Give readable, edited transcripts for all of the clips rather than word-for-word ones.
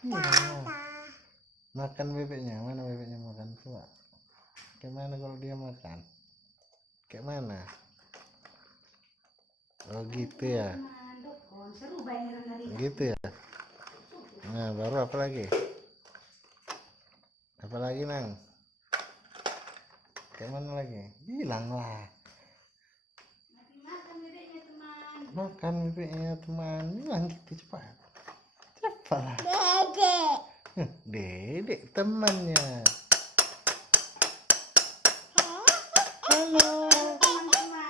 Iya. Makan bebeknya, mana bebeknya makan coba. Kayak mana kalau dia makan? Kayak mana? Oh gitu ya. Gitu ya. Nah baru apa lagi? Apa lagi nang? Kayak mana lagi? Bilanglah. Makan bebeknya teman. Bilang gitu cepat. Cepatlah. Dedek. Dedek temannya. Halo.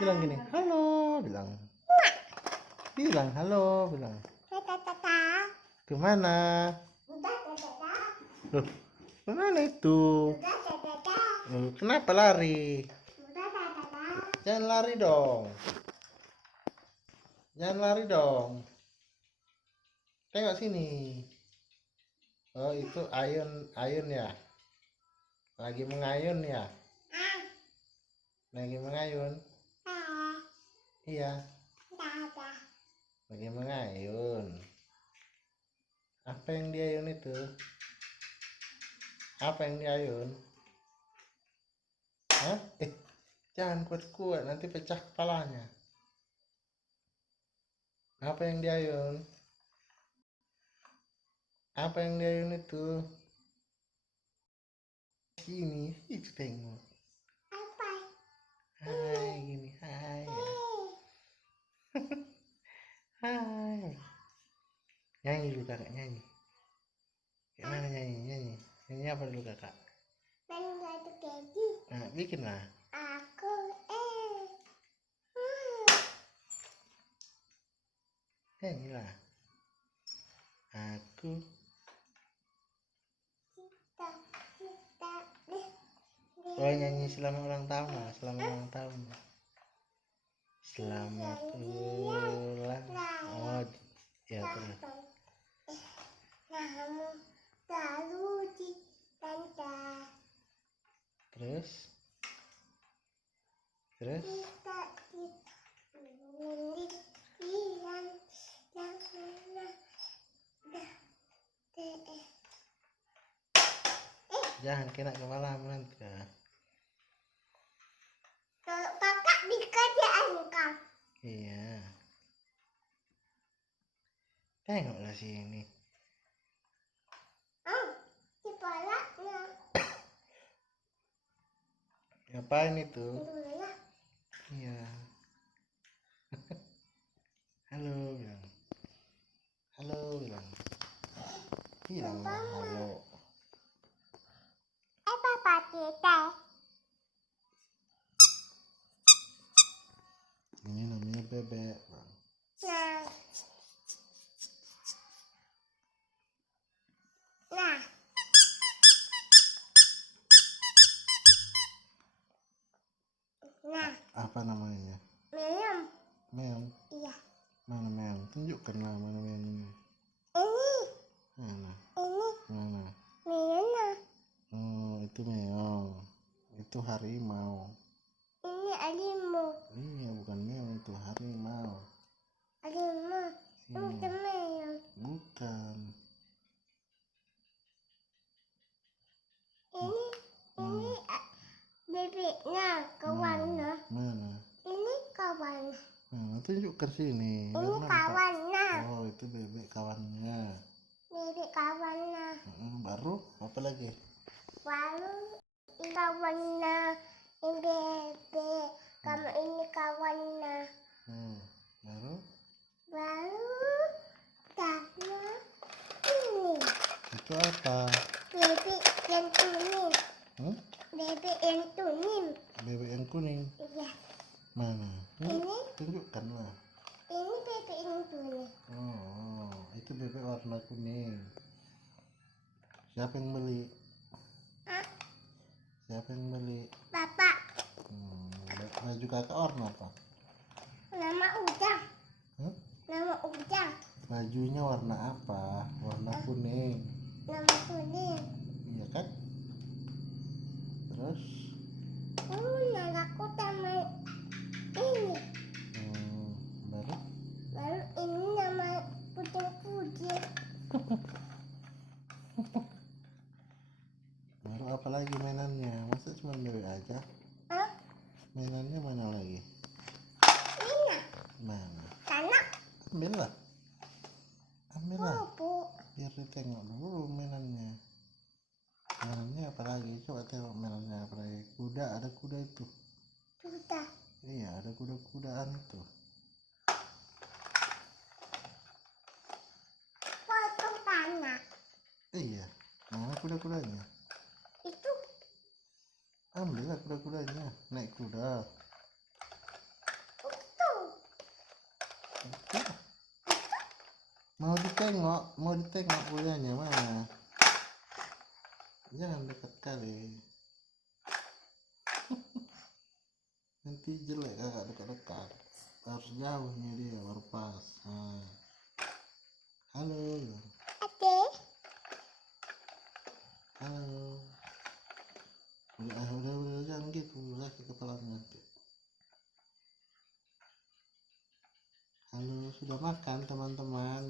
Bilang gini. Halo. Bilang. Bilang halo. Bilang. Kemana? Loh, kemana itu? Loh, kenapa lari? Jangan lari dong. Jangan lari dong. Tengok sini. Oh, itu ayun ya. Lagi mengayun ya. Lagi mengayun. Iya. Lagi mengayun. Apa yang diayun itu? Apa yang diayun? Hah? Jangan kuat-kuat, nanti pecah kepalanya. Apa yang diayun? Apa yang diayun itu? Sini, itu tengok. Hai, gini, hai. Hai. Nyanyi dulu kakak, nyanyi. Kayak mana nyanyi? Nyanyi apa dulu kakak? Nah, bikin lah. Nyanyi lah. Aku. Oh, nyanyi selamat ulang tahun lah. Selamat ulang tahun. Selamat ulang. Oh, ya terus. Terus? Jangan kena kepala nanti. Kalau kakak dikerjain kan? Iya. Tengoklah sini. Kepalanya. Ngapain itu? Iya. Halo bilang. Halo bilang. Bilang halo. Papa kita. Ini namanya bebek bang. Nah. Nah. Apa namanya? Meong. Meong? Iya. Mana meong? Tunjukkanlah mana meongnya. Ini. Mana? Ini. Mana? Meong. Oh, itu meong. Itu harimau. Ini harimau. Iya, bukan meong, itu harimau. Harimau. Itu meong. Bukan. Ini bebeknya, kawannya. Mana? Ini kawannya. Nah, tunjukkan sini. Ini kawannya. Oh, itu bebek kawannya. Bebek kawannya. Baru apa lagi? Baru kawannya. Ini bebek. Kamu ini kawannya. Baru? Baru karena ini. Itu apa? Bebek yang kuning. Bebek yang kuning. Bebek yang kuning? Iya. Mana? Ini? Tunjukkanlah. Ini bebek yang kuning. Oh, itu bebek warna kuning. Siapa yang beli? Siapa yang beli? Bapak. Baju kakak warna apa? Nama Ujang. Nama Ujang. Bajunya warna apa? Warna kuning. Nama kuning. Iya kan? Terus? Namaku sama ini. Baru? Baru ini nama kucing-kucing. lagi. Coba tengok mainannya apa lagi. Kuda, ada kuda itu. Kuda. Iya, ada kuda-kudaan itu. Potong tanah. Iya, mana kuda-kudanya? Itu. Ambillah kuda-kudanya, naik kuda. Itu. Oke. Mau ditengok kudanya mana? Jangan dekat kali. Nanti jelek kakak dekat-dekat. Harus jauhnya dia baru pas. Nah. Halo. Ade. Halo. Udah jangan gitu, sakit kepala nanti. Halo, sudah makan teman-teman?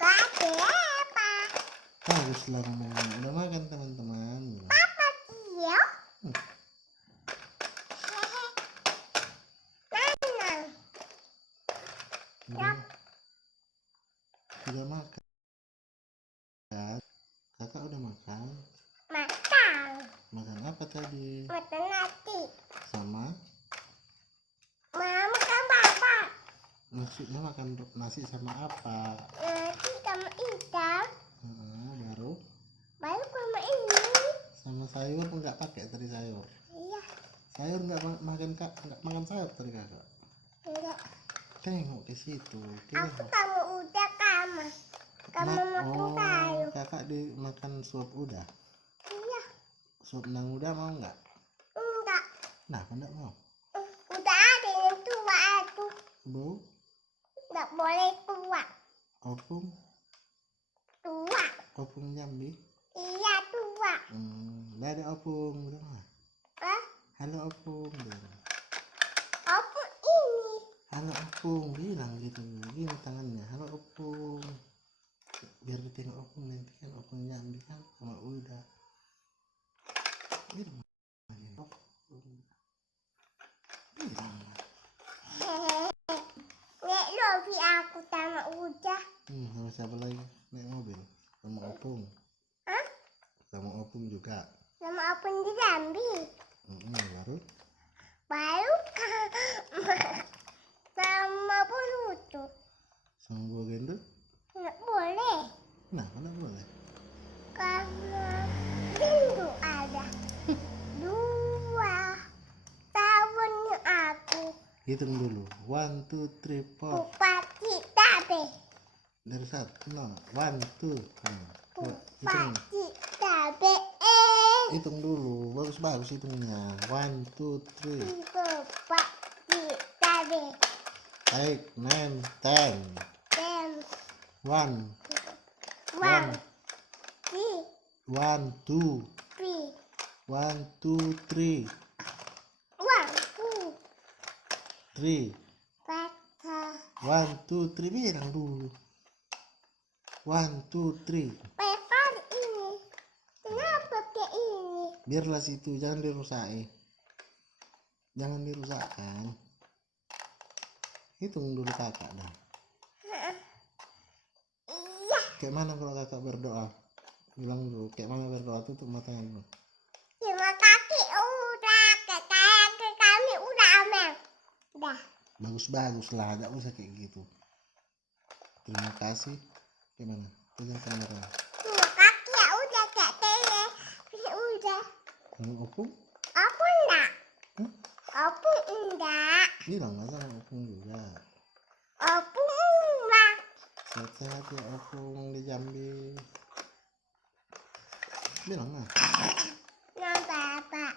Gak ada apa. Baguslah ngomongnya. Udah makan teman-teman? Papa iya. Sudah makan. Kakak udah makan? Makan. Makan apa tadi? Makan nasi. Sama? Mama makan papa. Maksudnya makan nasi sama apa? Nasi sama ikan. Baru? Baru sama ini. Sama sayur nggak pakai tadi sayur? Iya. Sayur nggak makan sayur tadi kakak? Enggak. Tengok ke situ. Aku kamu udah kamu. Kamu makan sayur. Kakak dimakan suap udah? Iya. Suap nang udah mau nggak? Enggak. Nah, enggak mau. Udah ada yang tua aku. Bau? Enggak boleh tua. Opung? Tua. Opung Jambi? Iya tua. Udah ada opung udah. Hah? Halo opung. Apa ini? Halo opung, bilang gitu. Gini tangannya. Halo opung. Biar ditengok opung nanti kan opung Jambi kan sama udah. Bilang opung. Bilang. Nek Lovi aku sama udah. Sama siapa lagi? Naik mobil. Sama opung. Hah? Sama opung juga. Sama apa di Jambi? Baru? Baru sama Boruto. Sama buah gendut? Nggak boleh. Kenapa nggak boleh? Karena rindu ada 2 tahunnya aku. Hitung dulu. 1, 2, 3, 4. Bupati Tabe. Dari 1. No. 1, 2. Bupati Tabe. Hitung dulu. Bagus hitungnya. 1, 2, 3. Bupati Tabe. 8, 9, 10. 1. 1, 1, 2. 1, 2, 3. 3. 1, 2, 3. Bilang dulu. 1, 2, 3. Pepar ini. Kenapa kayak ini? Biarlah situ. Jangan dirusakin. Jangan dirusakkan. Hitung dulu kakak dah. Iya. Kayak mana kalau kakak berdoa? Bilang dulu. Kayak mana berdoa? Tutup matanya dulu. Terima kasih udah ke kami udah aman. Udah. Bagus lah. Gak usah kayak gitu. Terima kasih. Gimana? Pegang kamera. Terima kasih ya udah kak Tele. Udah. Kamu opung? Aku enggak. Aku enggak. Bilang aja sama opung juga. Aku enggak. Sehat-sehat ya opung di Jambi. Bilang lah. Yang Bapak.